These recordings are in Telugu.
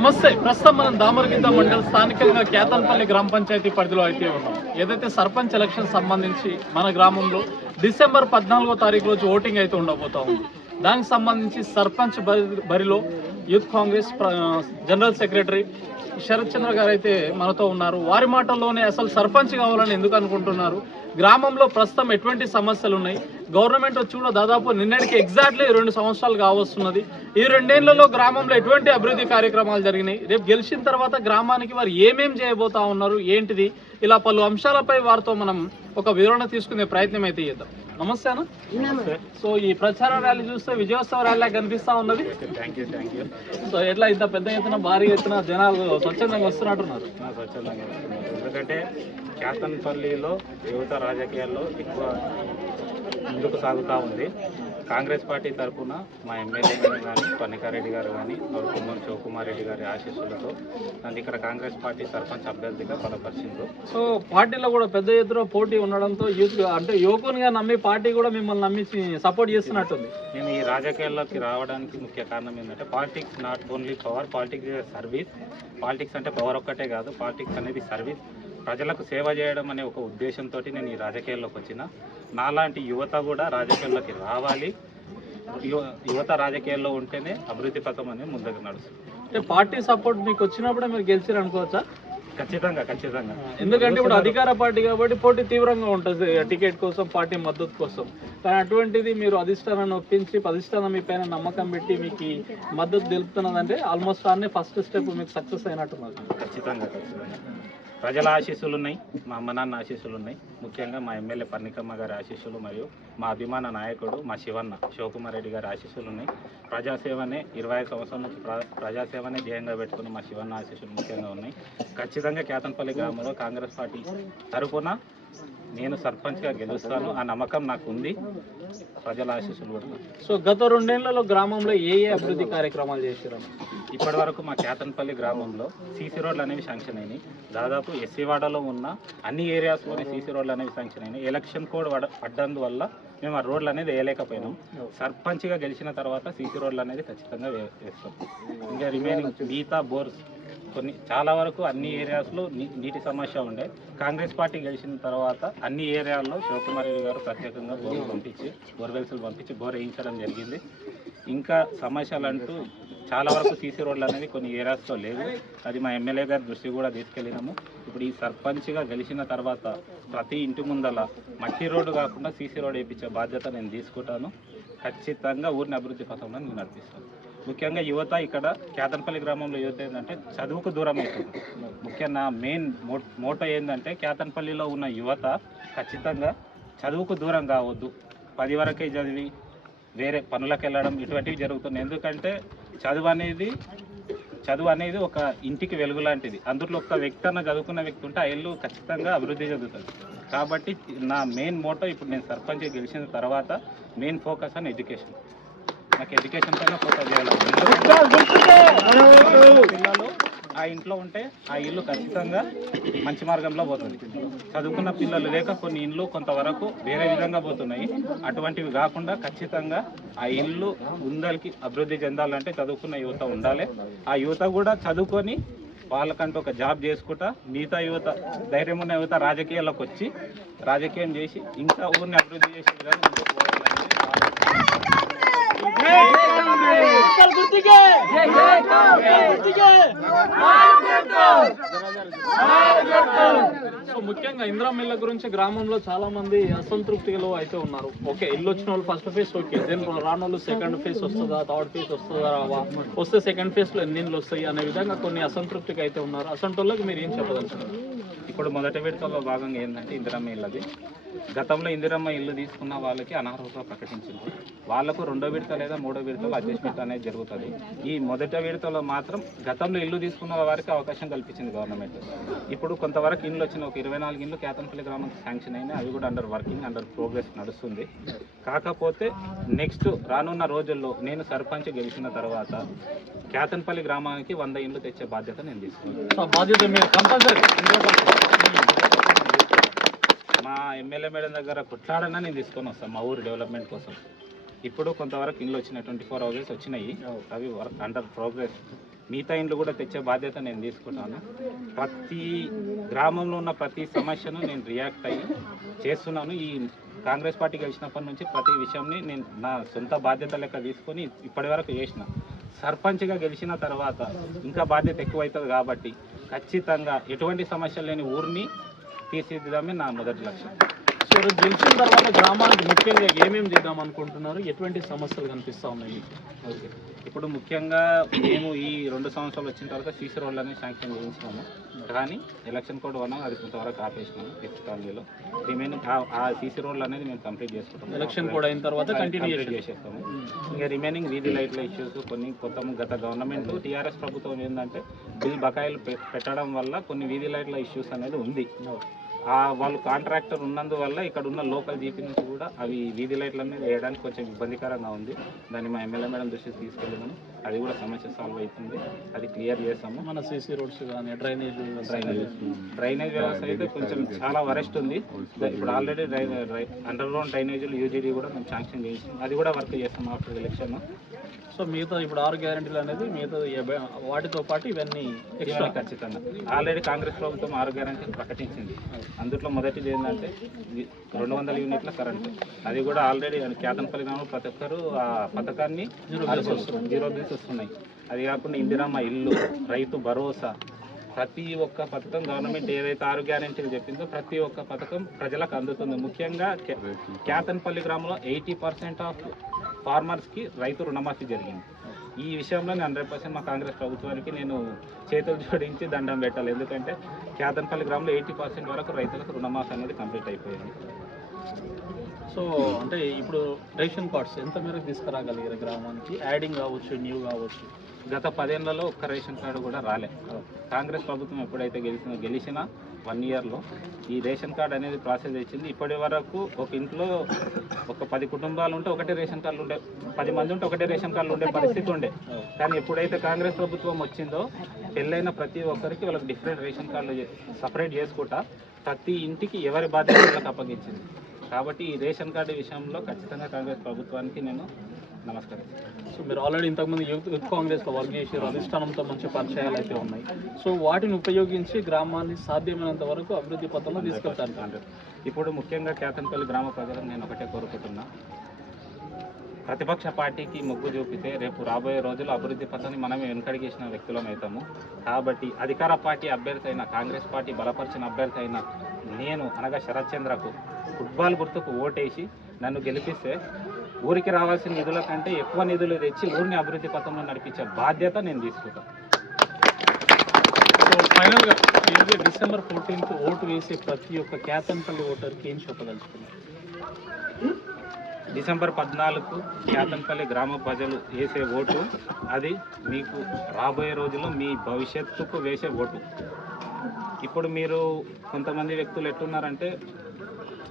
నమస్తే. ప్రస్తుతం మనం దామరగిద్ద మండల్ స్థానికంగా కేతన్పల్లి గ్రామ పంచాయతీ పరిధిలో అయితే ఉన్నాం. ఏదైతే సర్పంచ్ ఎలక్షన్ సంబంధించి మన గ్రామంలో డిసెంబర్ పద్నాలుగో తారీఖు రోజు ఓటింగ్ అయితే ఉండబోతా ఉంది. దానికి సంబంధించి సర్పంచ్ బరి- బరిలో youth Congress general secretary Sharath Chandra garu అయితే మనతో ఉన్నారు. వారి మాటల్లోనే అసలు సర్పంచ్ కావాలని ఎందుకు అనుకుంటున్నారు? గ్రామంలో ప్రస్తుతం ఎటువంటి సమస్యలు ఉన్నాయి? గవర్నమెంట్ వచ్చి కూడా దాదాపు నిన్నటికి ఎగ్జాక్ట్లీ రెండు సంవత్సరాలు కావస్తున్నది. ఈ రెండేళ్ళలో గ్రామంలో ఎటువంటి అభివృద్ధి కార్యక్రమాలు జరిగినాయి? రేపు గెలిచిన తర్వాత గ్రామానికి వారు ఏమేం చేయబోతా ఉన్నారు? ఏంటిది? ఇలా పలు అంశాలపై వారితో మనం ఒక వివరణ తీసుకునే ప్రయత్నం అయితే చేద్దాం. నమస్తే అన్న. సో ఈ ప్రచార ర్యాలీ చూస్తే విజయోత్సవ ర్యాలీ కనిపిస్తా ఉన్నది. సో ఎట్లా ఇంత పెద్ద ఎత్తున భారీ ఎత్తున జనాలు స్వచ్ఛందంగా వస్తున్నట్టున్నారు. ఎందుకంటే క్యాతన్పల్లిలో యువత రాజకీయాల్లో ఎక్కువ ముందుకు సాగుతూ ఉంది. కాంగ్రెస్ పార్టీ తరఫున మా ఎమ్మెల్యే గారు కానీ పన్నికారెడ్డి గారు కానీ కుమ్మం శివకుమార్ రెడ్డి గారి ఆశీస్సులతో నన్ను ఇక్కడ కాంగ్రెస్ పార్టీ సర్పంచ్ అభ్యర్థిగా బలపరిచిండ్రు. సో పార్టీలో కూడా పెద్ద ఎత్తున పోటీ ఉండడంతో యూత్ అంటే యువకునిగా నమ్మి పార్టీ కూడా మిమ్మల్ని నమ్మి సపోర్ట్ చేస్తున్నట్టుంది. నేను ఈ రాజకీయాల్లోకి రావడానికి ముఖ్య కారణం ఏంటంటే politics not only power politics service. Politics అంటే పవర్ ఒక్కటే కాదు పాలిటిక్స్ అనేది సర్వీస్. ప్రజలకు సేవ చేయడం అనే ఒక ఉద్దేశంతో నేను ఈ రాజకీయాల్లోకి వచ్చిన. నాలాంటి యువత కూడా రాజకీయాల్లోకి రావాలి. యువ- యువత రాజకీయాల్లో ఉంటేనే అభివృద్ధి పథం అనేది ముందుకు నడుస్తుంది. అంటే పార్టీ సపోర్ట్ మీకు వచ్చినప్పుడే మీరు గెలిచారు అనుకోవచ్చా? ఖచ్చితంగా ఖచ్చితంగా. ఎందుకంటే ఇప్పుడు అధికార పార్టీ కాబట్టి పోటీ తీవ్రంగా ఉంటుంది టికెట్ కోసం పార్టీ మద్దతు కోసం. కానీ అటువంటిది మీరు అధిష్టానాన్ని ఒప్పించి అధిష్టానం మీ పైన నమ్మకం పెట్టి మీకు మద్దతు తెలుపుతున్నదంటే ఆల్మోస్ట్ అన్నీ ఫస్ట్ స్టెప్ మీకు సక్సెస్ అయినట్టున్నది ఖచ్చితంగా ఖచ్చితంగా. ప్రజల ఆశీస్సులు ఉన్నాయి మా అమ్మ నాన్న ఆశీస్సులు ఉన్నాయి ముఖ్యంగా మా ఎమ్మెల్యే పన్నికమ్మ గారి ఆశీస్సులు మరియు మా అభిమాన నాయకుడు మా శివన్న శివకుమార్ రెడ్డి గారి ఆశీస్సులు ఉన్నాయి ప్రజాసేవనే ఇరవై ఐదు సంవత్సరాల నుంచి ప్ర ప్రజాసేవనే ధ్యేయంగా పెట్టుకుని మా శివన్న ఆశీస్సులు ముఖ్యంగా ఉన్నాయి. ఖచ్చితంగా కేతంపల్లి గ్రామంలో కాంగ్రెస్ పార్టీ తరఫున నేను సర్పంచ్గా గెలుస్తాను ఆ నమ్మకం నాకు ఉంది ప్రజల ఆశీస్సులు కూడా. సో గత రెండేళ్ళలో గ్రామంలో ఏ ఏ అభివృద్ధి కార్యక్రమాలు చేశారు? ఇప్పటి వరకు మా కేతన్పల్లి గ్రామంలో సీసీ రోడ్లు అనేవి శాంక్షన్ అయినాయి. దాదాపు ఎస్సీ వాడలో ఉన్న అన్ని ఏరియాస్లోని సీసీ రోడ్లు అనేవి శాంక్షన్ అయినాయి. ఎలక్షన్ కోడ్ పడ పడ్డందువల్ల మేము ఆ రోడ్లు అనేది వేయలేకపోయినాం. సర్పంచ్గా గెలిచిన తర్వాత సీసీ రోడ్లు అనేది ఖచ్చితంగా వేస్తాం. ఇంకా రిమైనింగ్ మిగతా బోర్స్ కొన్ని చాలా వరకు అన్ని ఏరియాస్లో నీటి సమస్య ఉండే. కాంగ్రెస్ పార్టీ గెలిచిన తర్వాత అన్ని ఏరియాల్లో శివకుమార్ రెడ్డి గారు ప్రత్యేకంగా బోర్ పంపించి బోర్వెల్స్లు పంపించి బోర్ వేయించడం జరిగింది. ఇంకా సమస్యలు అంటూ చాలా వరకు సీసీ రోడ్లు అనేవి కొన్ని ఏరియాస్లో లేవు. అది మా ఎమ్మెల్యే గారి దృష్టి కూడా తీసుకెళ్ళినాము. ఇప్పుడు ఈ సర్పంచ్గా గెలిచిన తర్వాత ప్రతి ఇంటి ముందల మట్టి రోడ్డు కాకుండా సీసీ రోడ్ వేయించే బాధ్యత నేను తీసుకుంటాను. ఖచ్చితంగా ఊరిని అభివృద్ధి పథంలో నేను నడిపిస్తాను. ముఖ్యంగా యువత ఇక్కడ కేతన్పల్లి గ్రామంలో యువత ఏంటంటే చదువుకు దూరం అవుతుంది ముఖ్యంగా మెయిన్ మో మోటో ఏంటంటే కేతన్పల్లిలో ఉన్న యువత ఖచ్చితంగా చదువుకు దూరం కావద్దు. పది వరకే చదివి వేరే పనులకు వెళ్ళడం ఇటువంటివి జరుగుతున్నాయి. ఎందుకంటే చదువు అనేది చదువు అనేది ఒక ఇంటికి వెలుగు లాంటిది. అందులో ఒక వ్యక్తి అన్న చదువుకున్న వ్యక్తి ఉంటే ఆ ఇల్లు ఖచ్చితంగా అభివృద్ధి చెందుతుంది. కాబట్టి నా మెయిన్ మోటో ఇప్పుడు నేను సర్పంచ్ గెలిచిన తర్వాత మెయిన్ ఫోకస్ ఆన్ ఎడ్యుకేషన్ నాకు ఎడ్యుకేషన్ పైన ఫోకస్ చేయాలి. పిల్లలు ఆ ఇంట్లో ఉంటే ఆ ఇల్లు ఖచ్చితంగా మంచి మార్గంలో పోతుంది. చదువుకున్న పిల్లలు లేక కొన్ని ఇండ్లు కొంతవరకు వేరే విధంగా పోతున్నాయి. అటువంటివి కాకుండా ఖచ్చితంగా ఆ ఇల్లు ముందరికి అభివృద్ధి చెందాలంటే చదువుకున్న యువత ఉండాలి. ఆ యువత కూడా చదువుకొని వాళ్ళకంటూ ఒక జాబ్ చేసుకుంటా మిగతా యువత ధైర్యం ఉన్న యువత రాజకీయాల్లోకి వచ్చి రాజకీయం చేసి ఇంకా ఊరిని అభివృద్ధి చేసే విధంగా ముందుకు పోవాలంటే సో ముఖ్యంగా ఇందిరా మిల్ల గురించి గ్రామంలో చాలా మంది అసంతృప్తిలో అయితే ఉన్నారు. ఓకే ఇల్లు వచ్చిన వాళ్ళు ఫస్ట్ ఫేజ్ ఓకే దెన్ రాని వాళ్ళు సెకండ్ ఫేజ్ వస్తుందా థర్డ్ ఫేజ్ వస్తుందా రావా వస్తే సెకండ్ ఫేజ్లో ఎన్ని వస్తాయి అనే విధంగా కొన్ని అసంతృప్తికి అయితే ఉన్నారు. అసంటి వాళ్ళకి మీరు ఏం చెప్పదలుచున్నారు ఇప్పుడు మొదటి విడతలో భాగంగా ఏంటంటే ఇందిరమ్మ ఇల్లది గతంలో ఇందిరమ్మ ఇల్లు తీసుకున్న వాళ్ళకి అనర్హత ప్రకటించింది. వాళ్ళకు రెండో విడత లేదా మూడో విడతలో అడ్జస్ట్మెంట్ అనేది జరుగుతుంది. ఈ మొదటి విడతలో మాత్రం గతంలో ఇల్లు తీసుకున్న వారికి అవకాశం కల్పించింది గవర్నమెంట్. ఇప్పుడు కొంతవరకు ఇండ్లు వచ్చిన ఒక ఇరవై నాలుగు ఇండ్లు కేతన్పల్లి గ్రామానికి శాంక్షన్ అయినాయి అవి కూడా అండర్ వర్కింగ్ అండర్ ప్రోగ్రెస్ నడుస్తుంది. కాకపోతే నెక్స్ట్ రానున్న రోజుల్లో నేను సర్పంచ్ గెలిచిన తర్వాత కేతన్పల్లి గ్రామానికి వంద ఇండ్లు తెచ్చే బాధ్యత నేను తీసుకున్నాను. బాధ్యత మా ఎమ్మెల్యే మేడం దగ్గర కొట్లాడన్నా నేను తీసుకొని వస్తాను మా ఊరు డెవలప్మెంట్ కోసం. ఇప్పుడు కొంతవరకు ఇండ్లు వచ్చినాయి ట్వంటీ ఫోర్ అవర్స్ వచ్చినాయి. అవి వర్క్ అండర్ ప్రోగ్రెస్ మిగతా ఇండ్లు కూడా తెచ్చే బాధ్యత నేను తీసుకుంటాను. ప్రతి గ్రామంలో ఉన్న ప్రతి సమస్యను నేను రియాక్ట్ అయ్యి చేస్తున్నాను. ఈ కాంగ్రెస్ పార్టీ గెలిచినప్పటి నుంచి ప్రతి విషయంని నేను నా సొంత బాధ్యత లెక్క తీసుకొని ఇప్పటి వరకు చేసిన. సర్పంచ్గా గెలిచిన తర్వాత ఇంకా బాధ్యత ఎక్కువ అవుతుంది కాబట్టి ఖచ్చితంగా ఎటువంటి సమస్యలు లేని ఊరిని తీర్చిదిద్దడమే నా మొదటి లక్ష్యం. రేపు గెలిచిన తర్వాత గ్రామానికి ముఖ్యంగా ఏమేమి చేద్దాం అనుకుంటున్నారు? ఎటువంటి సమస్యలు కనిపిస్తా ఉన్నాయి? ఓకే. ఇప్పుడు ముఖ్యంగా మేము ఈ రెండు సంవత్సరాలు వచ్చిన తర్వాత సీసీ రోడ్లు అనేది శాంక్షన్ చేయించినాము. కానీ ఎలక్షన్ కోడ్ వన్ అది కొంతవరకు ఆపేసినాము ఫిఫ్త్ కాలనీలో. రిమైనింగ్ ఆ సీసీ రోడ్లు అనేది మేము కంప్లీట్ చేసుకుంటాము. ఎలక్షన్ కూడా అయిన తర్వాత కంటిన్యూ చేసేస్తాము. ఇంకా రిమైనింగ్ వీధి లైట్ల ఇష్యూస్ కొన్ని కొత్త గత గవర్నమెంట్ టీఆర్ఎస్ ప్రభుత్వం ఏంటంటే బిల్ బకాయిలు పెట్టడం వల్ల కొన్ని వీధి లైట్ల ఇష్యూస్ అనేది ఉంది. వాళ్ళు కాంట్రాక్టర్ ఉన్నందువల్ల ఇక్కడ ఉన్న లోకల్ జీపీ నుంచి కూడా అవి వీధి లైట్ల మీద వేయడానికి కొంచెం ఇబ్బందికరంగా ఉంది. దాన్ని మా ఎమ్మెల్యే మేడం దృష్టికి తీసుకెళ్ళినాము. అది కూడా సమస్య సాల్వ్ అవుతుంది. అది క్లియర్ చేస్తాము. మన సీసీ రోడ్స్ కానీ డ్రైనేజ్ డ్రైనేజ్ డ్రైనేజ్ వ్యవస్థ అయితే కొంచెం చాలా వరెస్ట్ ఉంది. ఇప్పుడు ఆల్రెడీ అండర్ గ్రౌండ్ డ్రైనేజీలు యూజీడీ కూడా మేము శాంక్షన్ చేసాం అది కూడా వర్క్ చేస్తాం ఆఫ్టర్ ఎలక్షన్. సో మిగతా ఇప్పుడు ఆరు గ్యారెంటీలు అనేది మిగతా వాటితో పాటు ఇవన్నీ ఎక్స్ట్రా. ఖచ్చితంగా. ఆల్రెడీ కాంగ్రెస్ ప్రభుత్వం ఆరు గ్యారంటీలు ప్రకటించింది. అందులో మొదటిది ఏంటంటే రెండు వందల యూనిట్ల కరెంట్. అది కూడా ఆల్రెడీ కేతనపల్లి గ్రామంలో ప్రతి ఒక్కరు ఆ పథకాన్ని జీరో బిల్స్ వస్తున్నాయి. అది కాకుండా ఇందిరమ్మ ఇల్లు రైతు భరోసా ప్రతి ఒక్క పథకం గవర్నమెంట్ ఏదైతే ఆరు గ్యారెంటీలు చెప్పిందో ప్రతి ఒక్క పథకం ప్రజలకు అందుతుంది. ముఖ్యంగా కే- కేతన్పల్లి గ్రామంలో ఎయిటీ పర్సెంట్ ఆఫ్ ఫార్మర్స్కి రైతు రుణమాఫీ జరిగింది. ఈ విషయంలో నేను హండ్రెడ్ పర్సెంట్ మా కాంగ్రెస్ ప్రభుత్వానికి నేను చేతులు జోడించి దండం పెట్టాలి. ఎందుకంటే కేతన్పల్లి గ్రామంలో ఎయిటీ పర్సెంట్ వరకు రైతులకు రుణమాఫీ అనేది కంప్లీట్ అయిపోయింది. సో అంటే ఇప్పుడు రేషన్ కార్డ్స్ ఎంత మేరకు తీసుకురాగలిగారు గ్రామానికి? యాడింగ్ కావచ్చు న్యూ కావచ్చు? గత పదేళ్ళలో ఒక్క రేషన్ కార్డు కూడా రాలే. కాంగ్రెస్ ప్రభుత్వం ఎప్పుడైతే గెలిచిన గెలిచిన వన్ ఇయర్లో ఈ రేషన్ కార్డు అనేది ప్రాసెస్ వచ్చింది ఇప్పటి వరకు ఒక ఇంట్లో ఒక పది కుటుంబాలు ఉంటే ఒకటే రేషన్ కార్డులు ఉండే పది మంది ఉంటే ఒకటే రేషన్ కార్డులు ఉండే పరిస్థితి ఉండే. కానీ ఎప్పుడైతే కాంగ్రెస్ ప్రభుత్వం వచ్చిందో పెళ్ళైన ప్రతి ఒక్కరికి వాళ్ళకి డిఫరెంట్ రేషన్ కార్డులు సపరేట్ చేసుకుంటా ప్రతి ఇంటికి ఎవరి బాధ్యత వాళ్ళకి అప్పగించింది. కాబట్టి ఈ రేషన్ కార్డు విషయంలో ఖచ్చితంగా కాంగ్రెస్ ప్రభుత్వానికి నేను నమస్కారం. సో మీరు ఆల్రెడీ ఇంతకుముందు యూత్ యూత్ కాంగ్రెస్లో వర్క్ చేసారు అధిష్టానంతో మంచి పరిచయాలు అయితే ఉన్నాయి. సో వాటిని ఉపయోగించి గ్రామాన్ని సాధ్యమైనంత వరకు అభివృద్ధి పథంలో తీసుకెళ్తాను ఇప్పుడు ముఖ్యంగా కేతన్పల్లి గ్రామ ప్రజలను నేను ఒకటే కోరుకుంటున్నా. ప్రతిపక్ష పార్టీకి మొగ్గు చూపితే రేపు రాబోయే రోజుల్లో అభివృద్ధి పథాన్ని మనమే వెనుకడిగేసిన వ్యక్తులం అవుతాము. కాబట్టి అధికార పార్టీ అభ్యర్థి అయిన కాంగ్రెస్ పార్టీ బలపరిచిన అభ్యర్థి అయిన నేను అనగా శరత్ చంద్రకు ఫుట్బాల్ గుర్తుకు ఓటేసి నన్ను గెలిపిస్తే ఊరికి రావాల్సిన నిధుల కంటే ఎక్కువ నిధులు తెచ్చి ఊరిని అభివృద్ధి పథంలో నడిపించే బాధ్యత నేను తీసుకుంటాను ఫైనల్గా డిసెంబర్ ఫోర్టీన్త్ ఓటు వేసే ప్రతి ఒక్క కేతన్పల్లి ఓటర్కి ఏం చెప్పదలుచుకున్నారు డిసెంబర్ పద్నాలుగు కేతన్పల్లి గ్రామ ప్రజలు వేసే ఓటు అది మీకు రాబోయే రోజుల్లో మీ భవిష్యత్తుకు వేసే ఓటు. ఇప్పుడు మీరు కొంతమంది వ్యక్తులు ఎట్టున్నారంటే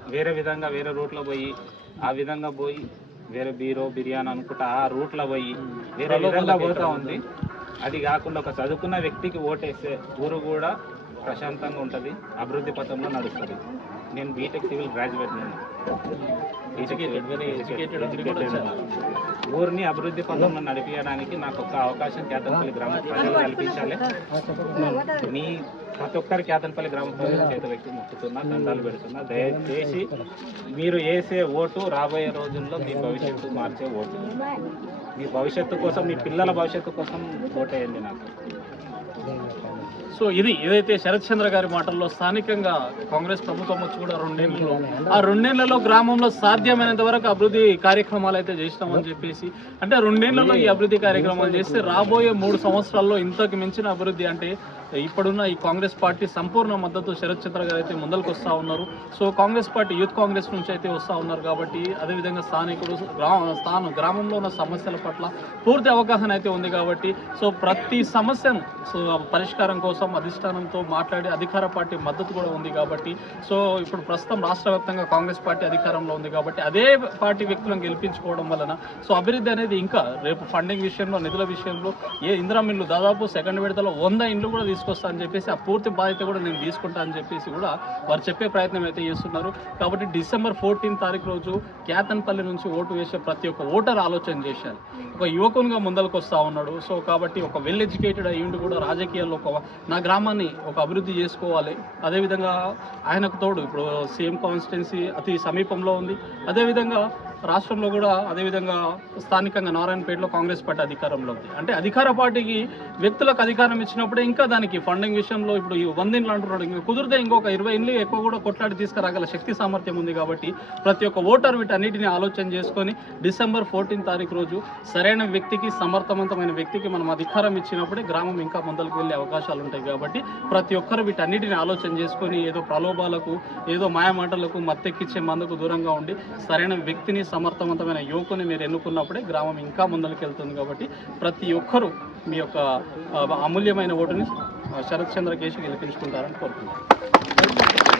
వేరే విధంగా వేరే రూట్లో పోయి ఆ విధంగా పోయి వేరే బీరో బిర్యానీ అనుకుంటా ఆ రూట్లో పోయి వేరే విధంగా పోతా ఉంది. అది కాకుండా ఒక చదువుకున్న వ్యక్తికి ఓటేస్తే ఊరు కూడా ప్రశాంతంగా ఉంటుంది. అభివృద్ధి పథంలో నడుస్తుంది. నేను బీటెక్ సివిల్ గ్రాడ్యుయేట్ నేను. ఊరిని అభివృద్ధి పథంలో నడిపించడానికి నాకు ఒక అవకాశం కేతనపల్లి గ్రామ ప్రజలు కల్పించాలి. మీ ప్రతి ఒక్కరి కేతనపల్లి గ్రామ ప్రజల చేత వ్యక్తి మొక్కుతున్నా దండాలు పెడుతున్నా. దయచేసి మీరు వేసే ఓటు రాబోయే రోజుల్లో మీ భవిష్యత్తు మార్చే ఓటు. మీ భవిష్యత్తు కోసం మీ పిల్లల భవిష్యత్తు కోసం ఓటేయండి నాకు. సో ఇది ఏదైతే శరత్ చంద్ర గారి మాటల్లో స్థానికంగా కాంగ్రెస్ ప్రభుత్వం వచ్చి కూడా రెండేళ్ళలో ఆ రెండేళ్ళలో గ్రామంలో సాధ్యమైనంత వరకు అభివృద్ధి కార్యక్రమాలు అయితే చేసినామని చెప్పేసి అంటే రెండేళ్ళలో ఈ అభివృద్ధి కార్యక్రమాలు చేస్తే రాబోయే మూడు సంవత్సరాల్లో ఇంతకు మించిన అభివృద్ధి అంటే ఇప్పుడున్న ఈ కాంగ్రెస్ పార్టీ సంపూర్ణ మద్దతు శరత్ చంద్ర గారు అయితే ముందరకు వస్తూ ఉన్నారు. So Congress party youth Congress నుంచి అయితే వస్తూ ఉన్నారు కాబట్టి అదేవిధంగా స్థానికులు స్థానం గ్రామంలో ఉన్న సమస్యల పట్ల పూర్తి అవగాహన అయితే ఉంది కాబట్టి సో ప్రతి సమస్యను సో పరిష్కారం కోసం అధిష్టానంతో మాట్లాడి అధికార పార్టీ మద్దతు కూడా ఉంది కాబట్టి సో ఇప్పుడు ప్రస్తుతం రాష్ట్ర వ్యాప్తంగా కాంగ్రెస్ పార్టీ అధికారంలో ఉంది కాబట్టి అదే పార్టీ వ్యక్తులను గెలిపించుకోవడం వలన సో అభివృద్ధి అనేది ఇంకా రేపు ఫండింగ్ విషయంలో నిధుల విషయంలో ఏ ఇందిరా మిల్లు దాదాపు సెకండ్ విడతలో వంద ఇండ్లు కూడా తీసుకొస్తా అని చెప్పేసి ఆ పూర్తి బాధ్యత కూడా నేను తీసుకుంటా అని చెప్పేసి కూడా వారు చెప్పే ప్రయత్నం అయితే చేస్తున్నారు. కాబట్టి డిసెంబర్ ఫోర్టీన్ తారీఖు రోజు కేతన్పల్లి నుంచి ఓటు వేసే ప్రతి ఒక్క ఓటర్ ఆలోచన చేశారు. ఒక యువకునిగా ముందరకు వస్తూ ఉన్నాడు. సో కాబట్టి ఒక వెల్ ఎడ్యుకేటెడ్ అయ్యిండు కూడా రాజకీయాల్లో ఒక నా గ్రామాన్ని ఒక అభివృద్ధి చేసుకోవాలి. అదేవిధంగా ఆయనకు తోడు ఇప్పుడు సీఎం కాన్స్టిట్యున్సీ అతి సమీపంలో ఉంది. అదేవిధంగా రాష్ట్రంలో కూడా అదేవిధంగా స్థానికంగా నారాయణపేటలో కాంగ్రెస్ పార్టీ అధికారంలో ఉంది. అంటే అధికార పార్టీకి వ్యక్తులకు అధికారం ఇచ్చినప్పుడే ఇంకా దానికి ఫండింగ్ విషయంలో ఇప్పుడు ఈ వంద ఇండ్లు అంటున్నాడు. ఇంకా కుదిరితే ఇంకొక ఇరవై ఇండ్లు ఎక్కువ కూడా కొట్లాడి తీసుకురాగల శక్తి సామర్థ్యం ఉంది కాబట్టి ప్రతి ఒక్క ఓటర్ వీటన్నిటిని ఆలోచన చేసుకొని డిసెంబర్ ఫోర్టీన్ తారీఖు రోజు సరైన వ్యక్తికి సమర్థవంతమైన వ్యక్తికి మనం అధికారం ఇచ్చినప్పుడే గ్రామం ఇంకా ముందలకు వెళ్ళే అవకాశాలు ఉంటాయి కాబట్టి ప్రతి ఒక్కరు వీటన్నిటిని ఆలోచన చేసుకొని ఏదో ప్రలోభాలకు ఏదో మాయమాటలకు మత్తెక్కిచ్చే మందుకు దూరంగా ఉండి సరైన వ్యక్తిని సమర్థవంతమైన యువకుని మీరు ఎన్నుకున్నప్పుడే గ్రామం ఇంకా ముందరికి వెళ్తుంది కాబట్టి ప్రతి ఒక్కరూ మీ యొక్క అమూల్యమైన ఓటుని శరత్ చంద్ర కేసు గెలిపించుకుంటారని కోరుకుంటున్నాను.